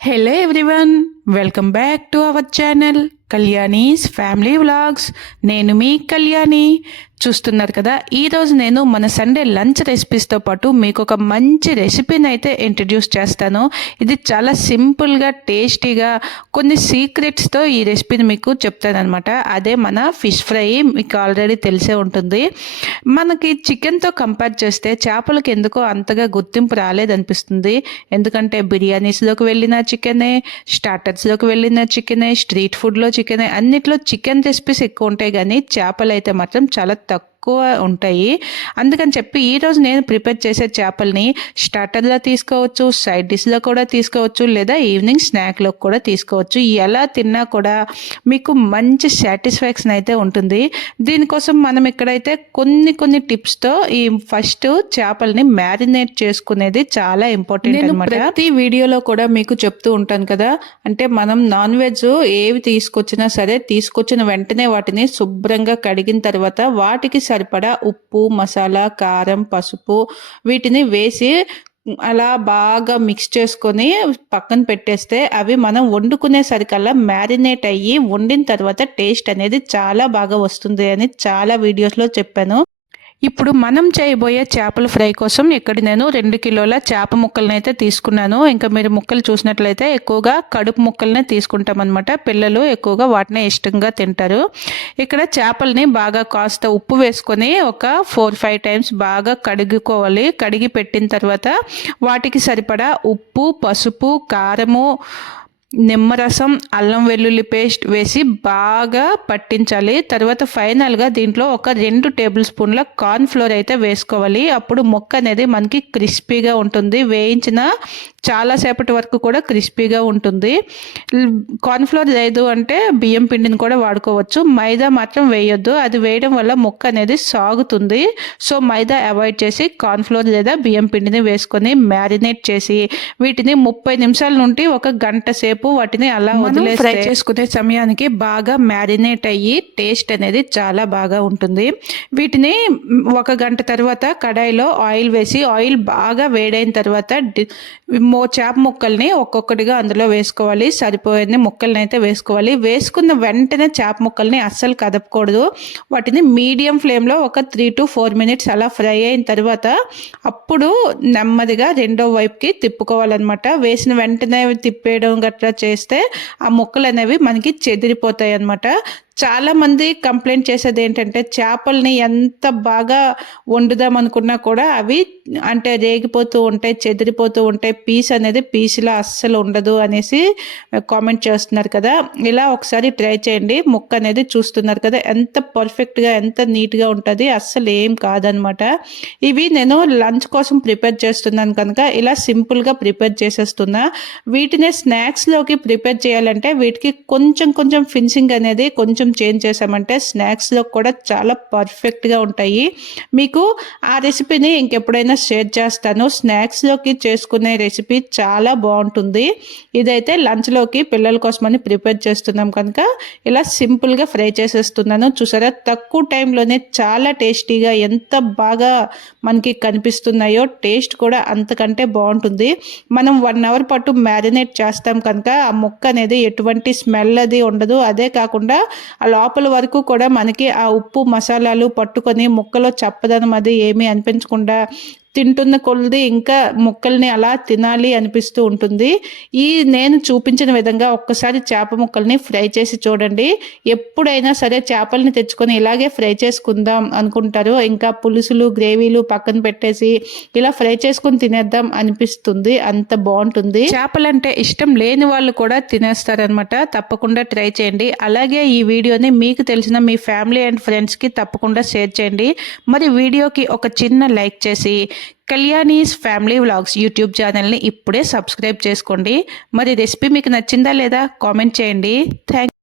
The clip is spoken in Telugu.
Hello everyone, welcome back to our channel Kalyani's family vlogs. నేను మీ కళ్యాణి. చూస్తున్నారు కదా, ఈరోజు నేను మన సండే లంచ్ రెసిపీస్తో పాటు మీకు ఒక మంచి రెసిపీని అయితే ఇంట్రడ్యూస్ చేస్తాను. ఇది చాలా సింపుల్గా టేస్టీగా కొన్ని సీక్రెట్స్తో ఈ రెసిపీని మీకు చెప్తానమాట. అదే మన ఫిష్ ఫ్రై. మీకు ఆల్రెడీ తెలిసే ఉంటుంది. మనకి చికెన్తో కంపేర్ చేస్తే చేపలకి ఎందుకో అంతగా గుర్తింపు రాలేదనిపిస్తుంది. ఎందుకంటే బిర్యానీస్లోకి వెళ్ళిన చికెనే, స్టార్టర్స్లోకి వెళ్ళిన చికెనే, స్ట్రీట్ ఫుడ్లో చికెన్, అన్నిట్లో చికెన్ రెసిపీస్ ఎక్కువ ఉంటాయి, కానీ చేపలు అయితే మాత్రం చాలా తక్కువ ఉంటాయి. అందుకని చెప్పి ఈరోజు నేను ప్రిపేర్ చేసే చేపల్ని స్టార్టర్లో తీసుకోవచ్చు, సైడ్ డిష్లో కూడా తీసుకోవచ్చు, లేదా ఈవినింగ్ స్నాక్లో కూడా తీసుకోవచ్చు. ఎలా తిన్నా కూడా మీకు మంచి సాటిస్ఫాక్షన్ అయితే ఉంటుంది. దీనికోసం మనం ఇక్కడైతే కొన్ని టిప్స్తో ఈ ఫస్ట్ చేపల్ని మ్యారినేట్ చేసుకునేది చాలా ఇంపార్టెంట్ అన్నమాట. ప్రతి వీడియోలో కూడా మీకు చెప్తూ ఉంటాను కదా, అంటే మనం నాన్ వెజ్ ఏవి తీసుకొచ్చినా సరే, తీసుకొచ్చిన వెంటనే వాటిని శుభ్రంగా కడిగిన తర్వాత వాటికి సరిపడా ఉప్పు, మసాలా, కారం, పసుపు వీటిని వేసి అలా బాగా మిక్స్ చేసుకొని పక్కన పెట్టేస్తే అవి మనం వండుకునేసరికల్లా మ్యారినేట్ అయ్యి వండిన తర్వాత టేస్ట్ అనేది చాలా బాగా వస్తుంది అని చాలా వీడియోస్లో చెప్పాను. ఇప్పుడు మనం చేయబోయే చేపల ఫ్రై కోసం ఇక్కడ నేను 2 కిలోల చేప ముక్కలను అయితే తీసుకున్నాను. ఇంకా మీరు ముక్కలు చూసినట్లయితే ఎక్కువగా కడుపు ముక్కలనే తీసుకుంటామన్నమాట. పిల్లలు ఎక్కువగా వాటిని ఇష్టంగా తింటారు. ఇక్కడ చేపల్ని బాగా కాస్త ఉప్పు వేసుకొని ఒక 4-5 టైమ్స్ బాగా కడుగుకోవాలి. కడిగి పెట్టిన తర్వాత వాటికి సరిపడా ఉప్పు, పసుపు, కారము, నిమ్మరసం, అల్లం వెల్లుల్లి పేస్ట్ వేసి బాగా పట్టించాలి. తర్వాత ఫైనల్గా దీంట్లో ఒక 2 టేబుల్ స్పూన్ల కార్న్ ఫ్లోర్ అయితే వేసుకోవాలి. అప్పుడు ముక్క అనేది మనకి క్రిస్పీగా ఉంటుంది. వేయించిన చాలాసేపటి వరకు కూడా క్రిస్పీగా ఉంటుంది. కార్న్ఫ్లోర్ లేదు అంటే బియ్యం పిండిని కూడా వాడుకోవచ్చు. మైదా మాత్రం వేయొద్దు, అది వేయడం వల్ల ముక్క అనేది సాగుతుంది. సో మైదా అవాయిడ్ చేసి కార్న్ఫ్లోర్ లేదా బియ్యం పిండిని వేసుకొని మ్యారినేట్ చేసి వీటిని 30 నిమిషాల నుండి 1 గంట సేపు వాటిని అలా వదిలేసి ఫ్రై చేసుకునే సమయానికి బాగా మ్యారినేట్ అయ్యి టేస్ట్ అనేది చాలా బాగా ఉంటుంది. వీటిని 1 గంట తర్వాత కడాయిలో ఆయిల్ వేసి, ఆయిల్ బాగా వేడైన తర్వాత చేప ముక్కల్ని ఒక్కొక్కటిగా అందులో వేసుకోవాలి. సరిపోయే ముక్కల్ని అయితే వేసుకోవాలి. వేసుకున్న వెంటనే చేప ముక్కల్ని అస్సలు కదపకూడదు. వాటిని మీడియం ఫ్లేమ్లో ఒక 3 to 4 మినిట్స్ అలా ఫ్రై అయిన తర్వాత అప్పుడు నెమ్మదిగా రెండో వైపుకి తిప్పుకోవాలన్నమాట. వేసిన వెంటనే తిప్పేయడం గట్రా చేస్తే ఆ ముక్కలు అనేవి మనకి చెదిరిపోతాయి అన్నమాట. చాలామంది కంప్లైంట్ చేసేది ఏంటంటే చేపల్ని ఎంత బాగా వండుదాం అనుకున్నా కూడా అవి అంటే రేగిపోతూ ఉంటాయి, చెదిరిపోతూ ఉంటాయి, పీస్ అనేది పీస్లా అస్సలు ఉండదు అనేసి కామెంట్ చేస్తున్నారు కదా. ఇలా ఒకసారి ట్రై చేయండి. ముక్క అనేది చూస్తున్నారు కదా ఎంత పర్ఫెక్ట్గా, ఎంత నీట్గా ఉంటుంది. అస్సలు ఏం కాదనమాట. ఇవి నేను లంచ్ కోసం ప్రిపేర్ చేస్తున్నాను కనుక ఇలా సింపుల్గా ప్రిపేర్ చేసేస్తున్నా. వీటిని స్నాక్స్లోకి ప్రిపేర్ చేయాలంటే వీటికి కొంచెం ఫినిషింగ్ అనేది కొంచెం చేంజ్ చేసామంటే స్నాక్స్లో కూడా చాలా పర్ఫెక్ట్గా ఉంటాయి. మీకు ఆ రెసిపీని ఇంకెప్పుడైనా షేర్ చేస్తాను. స్నాక్స్లోకి చేసుకునే రెసిపీ చాలా బాగుంటుంది. ఇదైతే లంచ్లోకి పిల్లల కోసమని ప్రిపేర్ చేస్తున్నాం కనుక ఇలా సింపుల్గా ఫ్రై చేసేస్తున్నాను. చూసారా, తక్కువ టైంలోనే చాలా టేస్టీగా ఎంత బాగా మనకి కనిపిస్తున్నాయో టేస్ట్ కూడా అంతకంటే బాగుంటుంది. మనం 1 అవర్ పాటు మ్యారినేట్ చేస్తాం కనుక ఆ ముక్క అనేది ఎటువంటి స్మెల్ అది ఉండదు. అదే కాకుండా ఆ లోపల వరకు కూడా మనకి ఆ ఉప్పు మసాలాలు పట్టుకొని ముక్కలో చప్పదనం అది ఏమీ అనిపించకుండా తింటున్న కొలది ఇంకా ముక్కల్ని అలా తినాలి అనిపిస్తూ ఉంటుంది. నేను చూపించిన విధంగా ఒక్కసారి చేప ముక్కల్ని ఫ్రై చేసి చూడండి. ఎప్పుడైనా సరే చేపల్ని తెచ్చుకొని ఇలాగే ఫ్రై చేసుకుందాం అనుకుంటారు. ఇంకా పులుసులు, గ్రేవీలు పక్కన పెట్టేసి ఇలా ఫ్రై చేసుకుని తినేద్దాం అనిపిస్తుంది. అంత బాగుంటుంది. చేపలంటే ఇష్టం లేని వాళ్ళు కూడా తినేస్తారనమాట. తప్పకుండా ట్రై చేయండి. అలాగే ఈ వీడియోని మీకు తెలిసిన మీ ఫ్యామిలీ అండ్ ఫ్రెండ్స్కి తప్పకుండా షేర్ చేయండి. మరి వీడియోకి ఒక చిన్న లైక్ చేసి కళ్యాణీస్ ఫ్యామిలీ వ్లాగ్స్ యూట్యూబ్ ఛానల్ని ఇప్పుడే సబ్స్క్రైబ్ చేసుకోండి. మరి రెసిపీ మీకు నచ్చిందా లేదా కామెంట్ చేయండి. థ్యాంక్